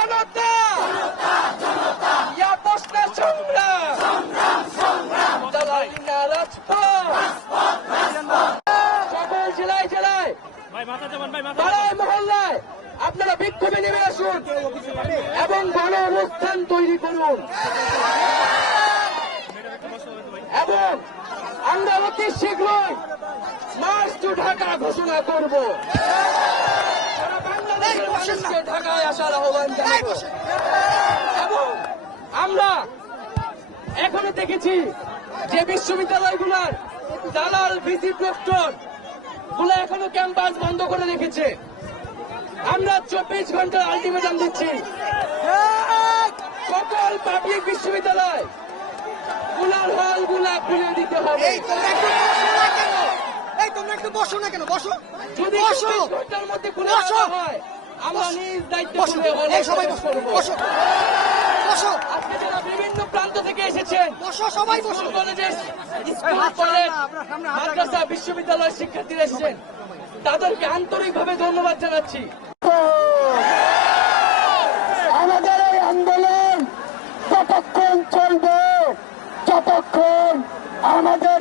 জনতা ইয়া প্রশ্ন সংগ্রাম চালাই না রাজপথ সকল জেলায় জেলায় পাড়ায় মহল্লায় আপনারা বিক্ষোভে নেমে আসুন এবং গণ অনুষ্ঠান তৈরি করুন এবং আমরা অতি শীঘ্রই মার্চ টু ঢাকা ঘোষণা করব। সারা বাংলাদেশের মানুষকে ঢাকায় আসার আহ্বান জানাবো এবং আমরা এখনো দেখেছি যে বিশ্ববিদ্যালয়গুলোর দালাল ভিসি প্রক্টর গুলো এখনো ক্যাম্পাস বন্ধ করে রেখেছে। আমরা 24 ঘন্টার আলটিমেটাম দিচ্ছি সকল পাবলিক বিশ্ববিদ্যালয় গুলার হল গুলা খুলে দিতে হবে। তোমরা একটু বসো না কেন? বসো, যদি 24 ঘন্টার মধ্যে খুলে দেওয়া হয় আমরা নিজ দায়িত্ব সবাই বসো। আজকে যারা বিভিন্ন প্রান্ত থেকে এসেছেন বসো, সবাই বসো। কলেজের স্কুল কলেজ মাদ্রাসা বিশ্ববিদ্যালয়ের শিক্ষার্থীরা এসেছেন, তাদেরকে আন্তরিকভাবে ধন্যবাদ জানাচ্ছি। আমাদের এই আন্দোলন ততক্ষণ চলবে যতক্ষণ আমাদের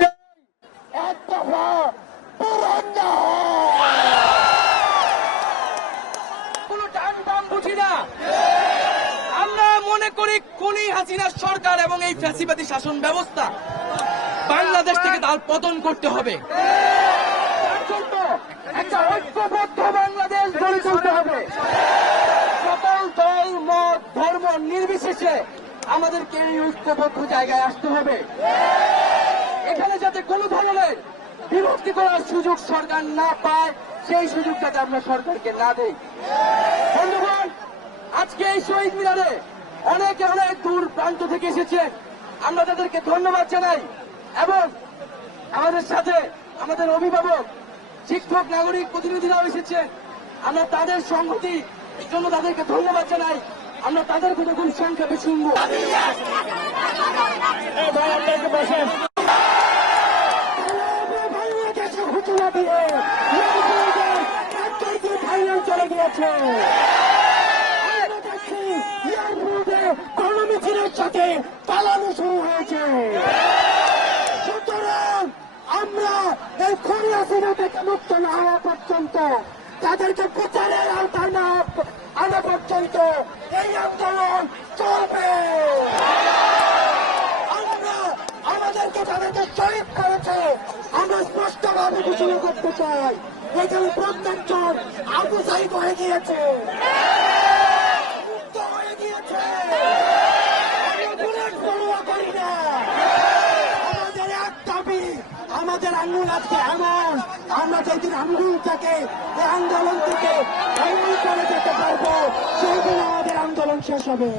এক দফা পূরণ না হয়। কোনো টান বাম বুঝি না, আমরা মনে করি খুনি হাসিনার সরকার এবং এই ফ্যাসিবাদী শাসন ব্যবস্থা বাংলাদেশ থেকে তার পতন করতে হবে। তার জন্য একটা ঐক্যবদ্ধ বাংলাদেশ গড়ে তুলতে হবে। সকল দল মত ধর্ম নির্বিশেষে আমাদেরকে এই ঐক্যবদ্ধ জায়গায় আসতে হবে। এখানে যাতে কোনো ধরনের বিরক্তি করার সুযোগ সরকার না পায়, সেই সুযোগ যাতে আমরা সরকারকে না দেই। বন্ধুগণ, আজকে এই শহীদ মিনারে অনেকে অনেক দূর প্রান্ত থেকে এসেছেন, আমরা তাদেরকে ধন্যবাদ জানাই এবং আমাদের সাথে আমাদের অভিভাবক, শিক্ষক, নাগরিক প্রতিনিধিরাও এসেছেন। আমরা তাদের সংহতির জন্য তাদেরকে ধন্যবাদ জানাই। আমরা তাদের কথা খুব সংক্ষেপে শুনবো। চলে গিয়েছে কর্মমিছিলের সাথে পালানো শুরু হয়েছে। সুতরাং আমরা এই খুনি হাসিনা থেকে মুক্ত না হওয়া পর্যন্ত, তাদেরকে বিচারের আওতায় না আনা পর্যন্ত এই আন্দোলন চলবে। আমরা আমাদেরকে যাদেরকে শহীদ করেছে আমরা স্পষ্টভাবে ঘোষণা করতে চাই, এখানে প্রত্যেকজন আবু সাইদ হয়ে গিয়েছে, মুক্ত হয়ে গিয়েছে। আমাদের এক দাবি, আমাদের আন্দোলন আজকে এমন, আমরা যেদিন আন্দোলন থেকে এই আন্দোলন থেকে এমন করে যেতে পারবো, সেই দিন আমাদের আন্দোলন শেষ হবে।